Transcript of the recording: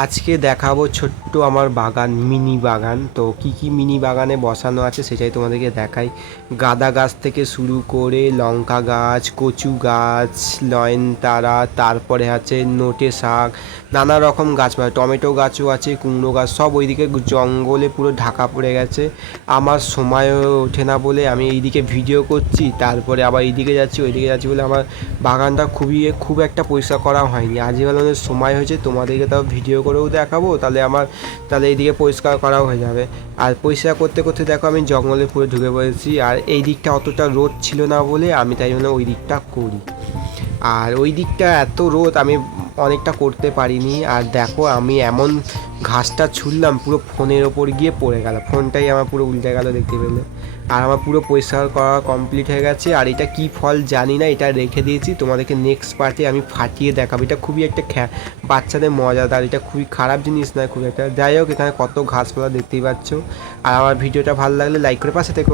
আজকে দেখাবো ছোট্ট আমার বাগান, মিনি বাগান। তো কি কি মিনি বাগানে বসানো আছে সেটাই তোমাদেরকে দেখাই। গাঁদা গাছ থেকে শুরু করে লঙ্কা গাছ, কচু গাছ, নয়নতারা, তারপরে আছে নোটে শাক, নানা রকম গাছ পায়। টমেটো গাছও আছে, কুমড়ো গাছ, সব ওইদিকে জঙ্গলে পুরো ঢাকা পড়ে গেছে। আমার সময় হয়ে ওঠে না বলে আমি এইদিকে ভিডিও করছি, তারপরে আবার এইদিকে যাচ্ছি ওইদিকে যাচ্ছি বলে আমার বাগানটা খুব একটা পরিষ্কার করা হয়নি। আজকে আমাদের সময় হয়েছে, তোমাদেরকে তাও ভিডিও করেও দেখাবো, তাহলে এইদিকে পরিষ্কার করাও হয়ে যাবে। আর পরিষ্কার করতে করতে দেখো আমি জঙ্গলে পুরো ঢুকে পড়েছি। আর এই দিকটা অতটা রোদ ছিল না বলে আমি তাই জন্য ওই দিকটা করি। আর ওই দিকটা এত রোদ আমি অনেকটা করতে পারিনি। আর দেখো আমি এমন ঘাসটা ছুঁড়লাম পুরো ফোনের ওপর গিয়ে পড়ে গেল, ফোনটাই আমার পুরো উল্টে গেল দেখতে পেলে। আর আমার পুরো পরিষ্কার করা কমপ্লিট হয়ে গেছে। আর এটা কি ফল জানি না, এটা রেখে দিয়েছি, তোমাদেরকে নেক্সট পার্টে আমি ফাটিয়ে দেখাবো। এটা খুবই একটা বাচ্চাদের মজাদার, এটা খুবই খারাপ জিনিস নয় খুব একটা। যাই হোক, এখানে কত ঘাসপালা দেখতেই পাচ্ছ। আর আমার ভিডিওটা ভালো লাগলে লাইক করে পাশে থেকো।